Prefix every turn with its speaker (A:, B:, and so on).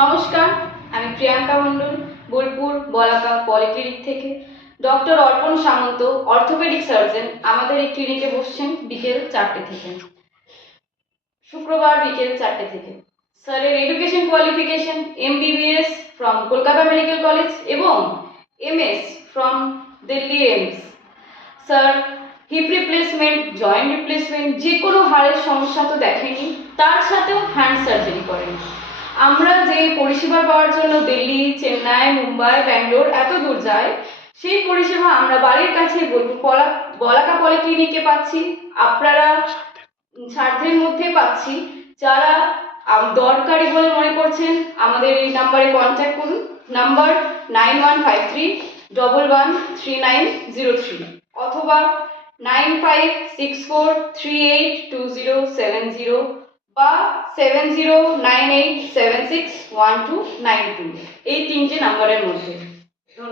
A: নমস্কার, আমি প্রিয়াঙ্কা মণ্ডল, বোলপুর বলাকা পলিক্লিনিক থেকে। Doctor Arpan Samanta, orthopaedic surgeon, আমাদের এই ক্লিনিকে বসছেন বিকেল চারটে থেকে। শুক্রবার বিকেল চারটে থেকে। স্যারের education qualification MBBS from Kolkata medical college এবং MS from Delhi AIIMS sir hip replacement joint replacement যে কোনো হাড়ের সমস্যা তো দেখেনি তার করেন আমরা যে পরিষেবা পাওয়ার জন্য দিল্লি, চেন্নাই, মুম্বাই, ব্যাঙ্গালোর এত দূর যাই, সেই পরিষেবা আমরা বাড়ির কাছে পলা বলাকা পলিক্লিনিকে পাচ্ছি। আপনারা সাধ্যের মধ্যে পাচ্ছি। যারা দরকারি বলে মনে করছেন, আমাদের এই নাম্বারে কন্ট্যাক্ট করুন। Number nine one five three double one three nine zero three অথবা nine five six four three eight two zero seven zero বা seven zero nine eight seven six one two nine two এই তিনটে নাম্বারের মধ্যে। ধন্যবাদ।